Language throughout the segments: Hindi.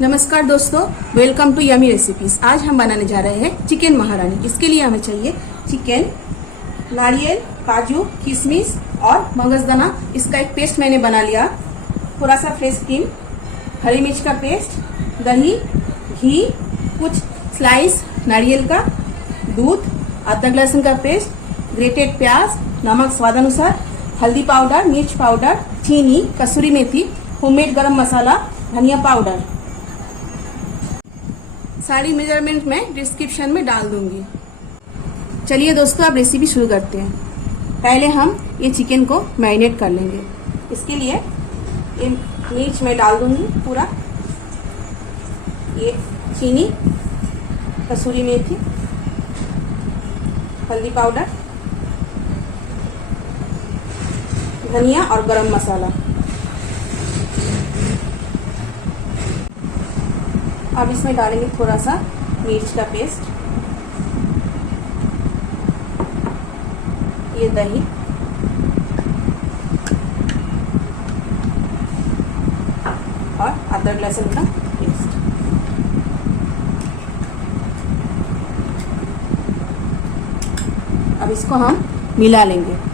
नमस्कार दोस्तों, वेलकम टू यमी रेसिपीज। आज हम बनाने जा रहे हैं चिकन महारानी। इसके लिए हमें चाहिए चिकन, नारियल, काजू, किशमिश और मगजदाना। इसका एक पेस्ट मैंने बना लिया। थोड़ा सा फ्रेश क्रीम, हरी मिर्च का पेस्ट, दही, घी, कुछ स्लाइस नारियल का, दूध, अदरक लहसुन का पेस्ट, ग्रेटेड प्याज, नमक स्वादानुसार, हल्दी पाउडर, मिर्च पाउडर, चीनी, कसूरी मेथी, होममेड गरम मसाला, धनिया पाउडर। सारी मेजरमेंट मैं डिस्क्रिप्शन में डाल दूंगी। चलिए दोस्तों, अब रेसिपी शुरू करते हैं। पहले हम ये चिकन को मैरिनेट कर लेंगे। इसके लिए ये मिर्च मैं डाल दूंगी पूरा, ये चीनी, कसूरी मेथी, हल्दी पाउडर, धनिया और गरम मसाला। अब इसमें डालेंगे थोड़ा सा मिर्च का पेस्ट, ये दही, और अदरक लहसुन का पेस्ट। अब इसको हम मिला लेंगे।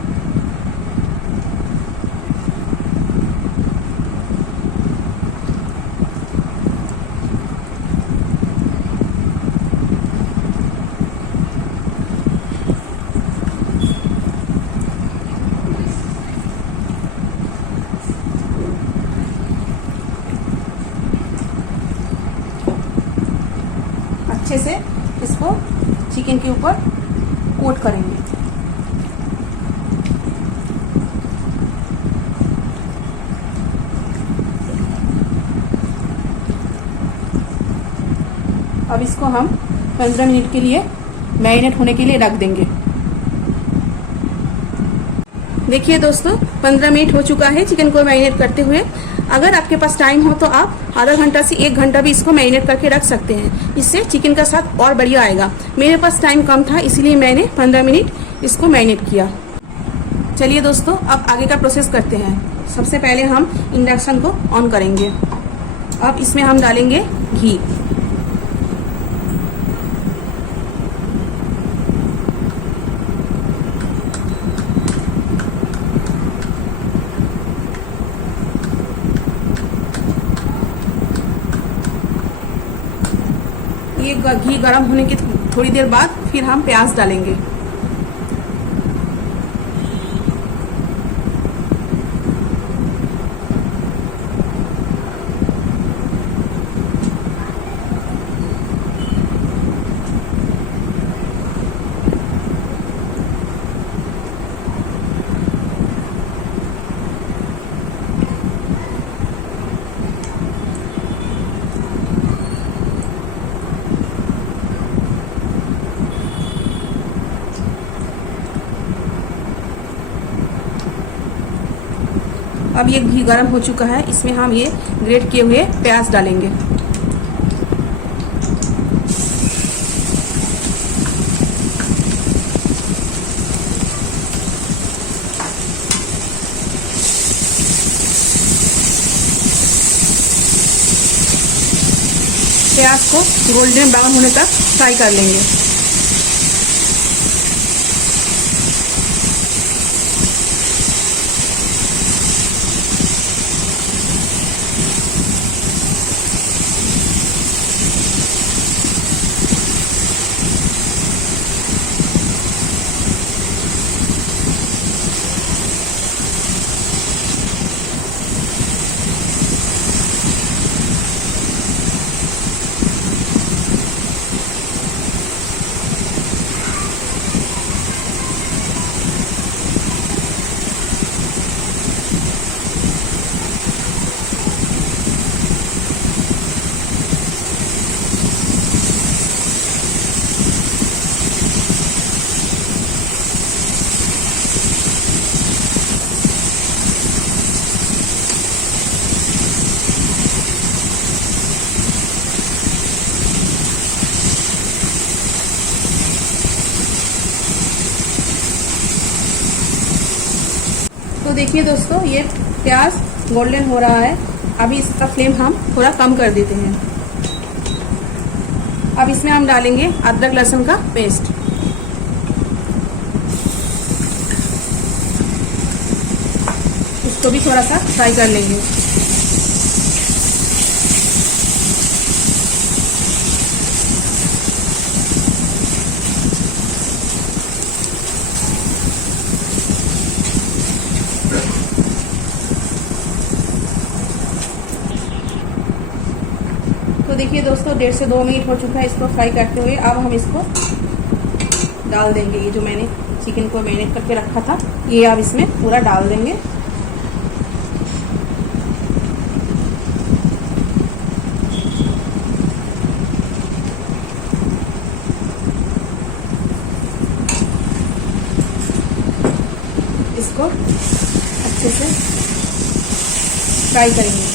अच्छे से इसको चिकन के ऊपर कोट करेंगे। अब इसको हम 15 मिनट के लिए मैरिनेट होने के लिए रख देंगे। देखिए दोस्तों, 15 मिनट हो चुका है चिकन को मैरिनेट करते हुए। अगर आपके पास टाइम हो तो आप आधा घंटा से 1 घंटा भी इसको मैरिनेट करके रख सकते हैं। इससे चिकन का स्वाद और बढ़िया आएगा। मेरे पास टाइम कम था, इसलिए मैंने 15 मिनट इसको मैरिनेट किया। चलिए दोस्तों, अब आगे का प्रोसेस करते हैं। सबसे पहले हम इंडक्शन को ऑन करेंगे। अब इसमें हम डालेंगे घी। ये घी गर्म होने की थोड़ी देर बाद फिर हम प्याज डालेंगे। अब ये घी गर्म हो चुका है, इसमें हम ये ग्रेट किए हुए प्याज डालेंगे। प्याज को गोल्डन ब्राउन होने तक फ्राई कर लेंगे। तो देखिए दोस्तों, ये प्याज गोल्डन हो रहा है। अभी इसका फ्लेम हम थोड़ा कम कर देते हैं। अब इसमें हम डालेंगे अदरक लहसुन का पेस्ट। इसको भी थोड़ा सा फ्राई कर लेंगे। तो देखिए दोस्तों 1.5 से 2 मिनट हो चुका है इसको फ्राई करते हुए। अब हम इसको डाल देंगे। ये जो मैंने चिकन को मैरिनेट करके रखा था ये अब इसमें पूरा डाल देंगे। इसको अच्छे से फ्राई करेंगे।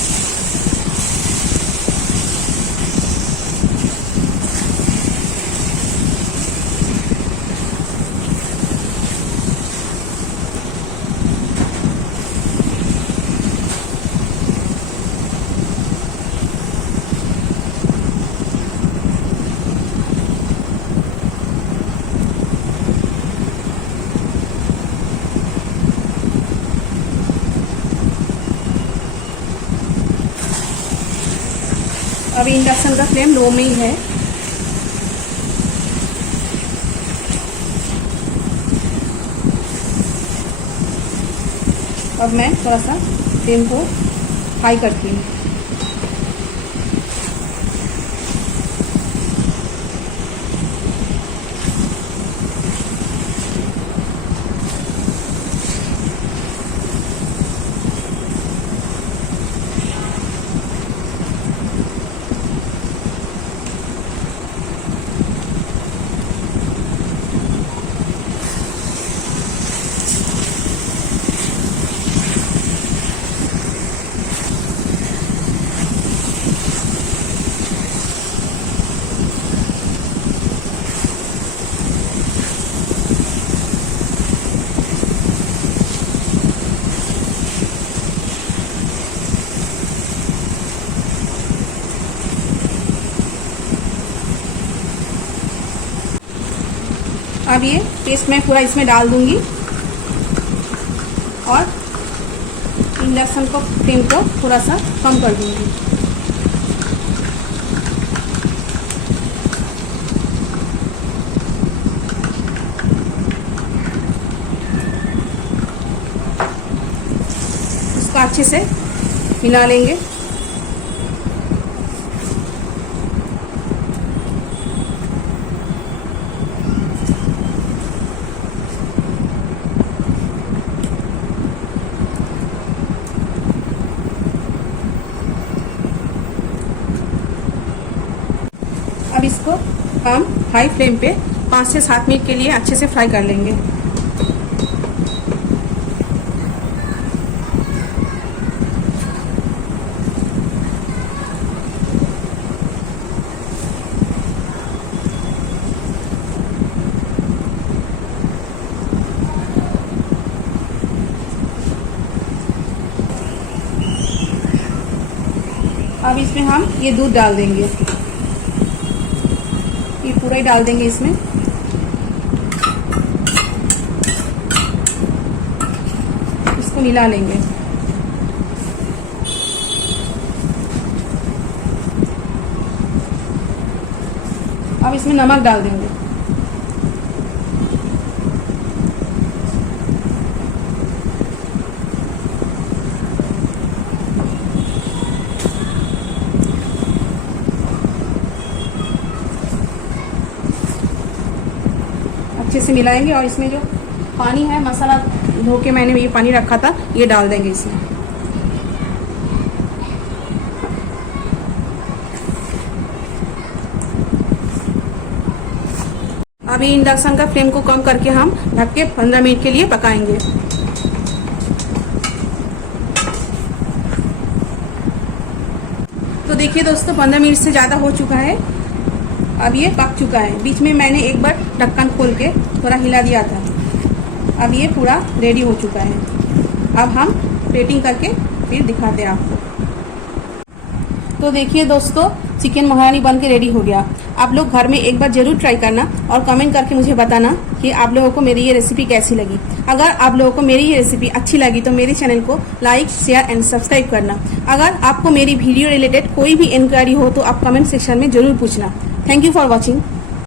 अभी इंडक्शन का फ्लेम लो में ही है। अब मैं थोड़ा सा फ्लेम को हाई करती हूँ। अब ये पेस्ट मैं पूरा इसमें डाल दूंगी और इंडक्शन को फ्लेम को थोड़ा सा कम कर दूंगी। इसको अच्छे से मिला लेंगे। अब इसको हम हाई फ्लेम पे 5 से 7 मिनट के लिए अच्छे से फ्राई कर लेंगे। अब इसमें हम ये दूध डाल देंगे। ये पूरा ही डाल देंगे इसमें। इसको मिला लेंगे। अब इसमें नमक डाल देंगे। अच्छे से मिलाएंगे और इसमें जो पानी है मसाला धो के मैंने ये पानी रखा था ये डाल देंगे इसमें। अभी इंडक्शन का फ्लेम को कम करके हम ढक के 15 मिनट के लिए पकाएंगे। तो देखिए दोस्तों 15 मिनट से ज़्यादा हो चुका है। अब ये पक चुका है। बीच में मैंने एक बार ढक्कन खोल के थोड़ा हिला दिया था। अब ये पूरा रेडी हो चुका है। अब हम प्लेटिंग करके फिर दिखाते हैं आपको। तो देखिए दोस्तों, चिकन महारानी बन के रेडी हो गया। आप लोग घर में एक बार जरूर ट्राई करना और कमेंट करके मुझे बताना कि आप लोगों को मेरी ये रेसिपी कैसी लगी। अगर आप लोगों को मेरी ये रेसिपी अच्छी लगी तो मेरे चैनल को लाइक, शेयर एंड सब्सक्राइब करना। अगर आपको मेरी वीडियो रिलेटेड कोई भी इंक्वायरी हो तो आप कमेंट सेक्शन में जरूर पूछना। Thank you for watching.